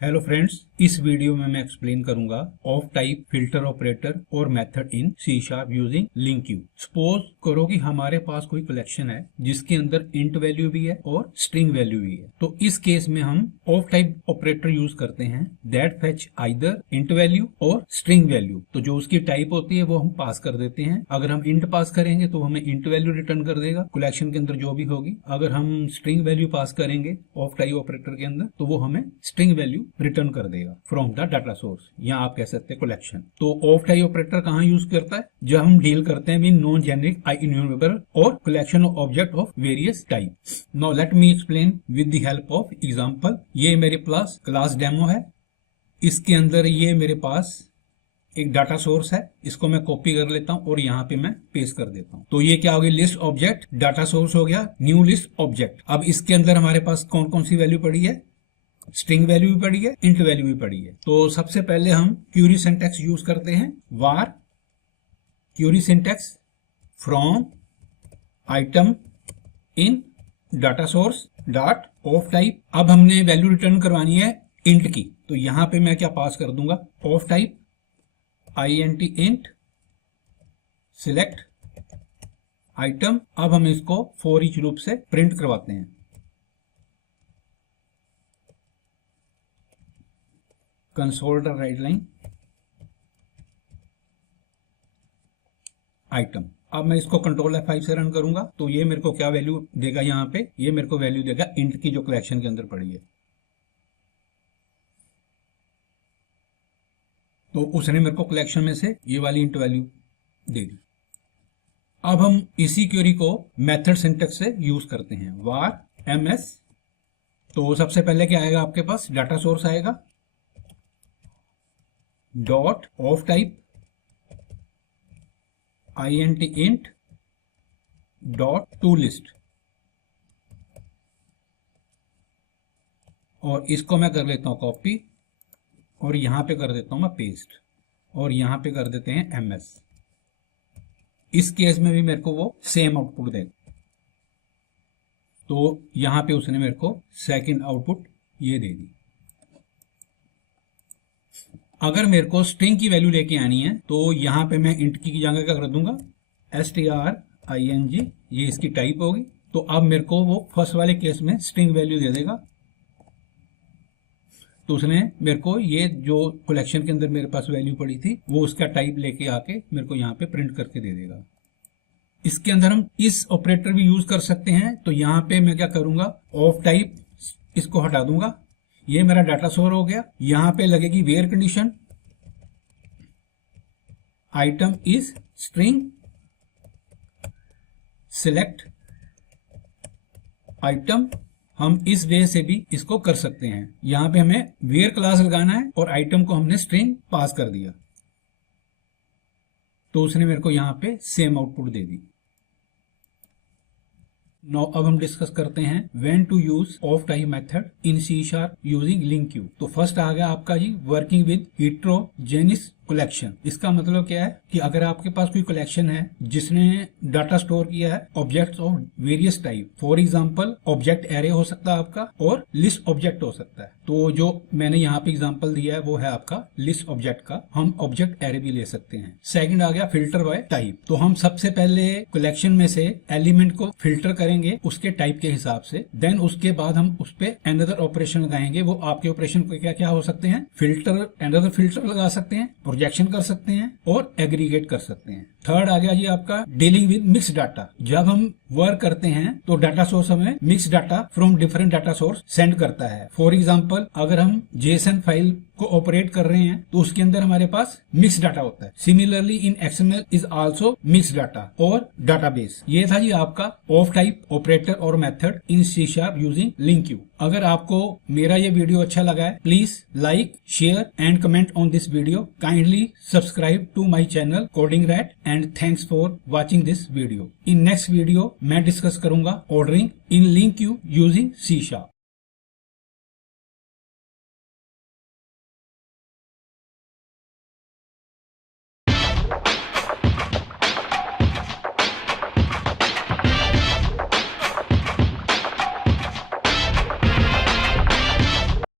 Hello friends, इस video में मैं एक्सप्लेन करूंगा ऑफ टाइप फिल्टर ऑपरेटर और method in C sharp using LINQ you. Suppose करो कि हमारे पास कोई कलेक्शन है जिसके अंदर इंट वैल्यू भी है और स्ट्रिंग वैल्यू भी है। तो इस केस में हम ऑफ टाइप ऑपरेटर यूज करते हैं that fetch either int value और स्ट्रिंग वैल्यू। तो जो उसकी टाइप होती है वो हम पास कर देते हैं। अगर हम इंट पास करेंगे तो हमें इंट वैल्यू रिटर्न कर देगा कलेक्शन के अंदर जो भी होगी। अगर हम स्ट्रिंग वैल्यू पास करेंगे ऑफ टाइप ऑपरेटर के अंदर तो वो हमें स्ट्रिंग वैल्यू रिटर्न कर देगा फ्रॉम द डाटा सोर्स, या आप कह सकते हैं कलेक्शन। तो ऑफ टाइप ऑपरेटर कहाँ यूज करता है? जब हम डील करते हैं विद नॉन जेनरिक इन्यूमरेबल और collection of object of various type. Now let me explain with the help of example. ये मेरे पास क्लास डेमो है, इसके अंदर ये मेरे पास एक डाटा सोर्स है, इसको मैं कॉपी कर लेता हूं और यहाँ पे मैं पेस्ट कर देता हूं। तो ये क्या हो गया? लिस्ट ऑब्जेक्ट डाटा सोर्स हो गया, न्यू लिस्ट ऑब्जेक्ट। अब इसके अंदर हमारे पास कौन कौन सी वैल्यू पड़ी है? स्ट्रिंग वैल्यू भी पड़ी है, इंट वैल्यू भी पड़ी है। तो सबसे पहले हम क्यूरी सिंटैक्स यूज करते हैं, var query syntax from item in data source dot of type. अब हमने वैल्यू रिटर्न करवानी है इंट की, तो यहां पे मैं क्या पास कर दूंगा? Of type int int select item. अब हम इसको फॉर ईच लूप से प्रिंट करवाते हैं। Console right line item. अब मैं इसको कंट्रोल F5 से रन करूंगा तो ये मेरे को क्या वैल्यू देगा? यहाँ पे ये मेरे को वैल्यू देगा इंट की जो कलेक्शन के अंदर पड़ी है। तो उसने मेरे को कलेक्शन में से ये वाली इंट वैल्यू दे दी। अब हम इसी क्वेरी को मेथड सिंटैक्स से यूज करते हैं, var ms। तो सबसे पहले क्या आएगा आपके पास? डाटा सोर्स आएगा dot of type int int dot to list, और इसको मैं कर लेता हूं कॉपी और यहां पे कर देता हूं मैं पेस्ट, और यहां पे कर देते हैं ms। इस केस में भी मेरे को वो सेम आउटपुट देगा। तो यहां पे उसने मेरे को सेकंड आउटपुट ये दे दी। अगर मेरे को स्ट्रिंग की वैल्यू लेके आनी है तो यहां पे मैं इंट की जगह क्या कर दूंगा? string, ये इसकी टाइप होगी। तो अब मेरे को वो फर्स्ट वाले केस में स्ट्रिंग वैल्यू दे देगा। तो उसने मेरे को ये जो कलेक्शन के अंदर मेरे पास वैल्यू पड़ी थी वो उसका टाइप लेके आके मेरे को यहाँ पे प्रिंट करके दे देगा। इसके अंदर हम इस ऑपरेटर भी यूज कर सकते हैं। तो यहाँ पे मैं क्या करूंगा? ऑफ टाइप इसको हटा दूंगा, ये मेरा डाटा सोर्स हो गया। यहां पे लगेगी where condition item is string select item. हम इस वे से भी इसको कर सकते हैं। यहां पे हमें वेयर क्लास लगाना है और आइटम को हमने स्ट्रिंग पास कर दिया, तो उसने मेरे को यहां पे सेम आउटपुट दे दी। Now, अब हम डिस्कस करते हैं when to use of type method in C sharp using LINQ you. तो फर्स्ट आ गया आपका जी वर्किंग विद हेटेरोजेनियस कलेक्शन। इसका मतलब क्या है कि अगर आपके पास कोई कलेक्शन है जिसने डाटा स्टोर किया है objects of various type, for example object array हो सकता है आपका और लिस्ट ऑब्जेक्ट हो सकता है। तो जो मैंने यहाँ पे एग्जांपल दिया है वो है आपका लिस्ट ऑब्जेक्ट का, हम ऑब्जेक्ट एरे भी ले सकते हैं। सेकंड आ गया फिल्टर बाय टाइप। तो हम सबसे पहले कलेक्शन में से एलिमेंट को फिल्टर करेंगे उसके टाइप के हिसाब से, देन उसके बाद हम उस पे अनदर ऑपरेशन लगाएंगे। वो आपके ऑपरेशन को क्या क्या हो सकते हैं? फिल्टर, अनदर फिल्टर लगा सकते हैं, प्रोजेक्शन कर सकते हैं और एग्रीगेट कर सकते हैं। थर्ड आ गया जी आपका डीलिंग विद मिक्स डाटा। जब हम वर्क करते हैं तो डाटा सोर्स हमें mix data from different data source send करता है। फॉर एग्जांपल अगर हम जेसन फाइल को ऑपरेट कर रहे हैं तो उसके अंदर हमारे पास मिक्स डाटा होता है। Similarly in XML is also mix data और डाटाबेस। ये था जी आपका ऑफ टाइप ऑपरेटर और method in C sharp using LINQ you. अगर आपको मेरा ये वीडियो अच्छा लगा है please like, share and comment on this video. Kindly subscribe to my channel coding rat and thanks for watching this video. In next video मैं discuss करूंगा ordering in LINQ you using C sharp.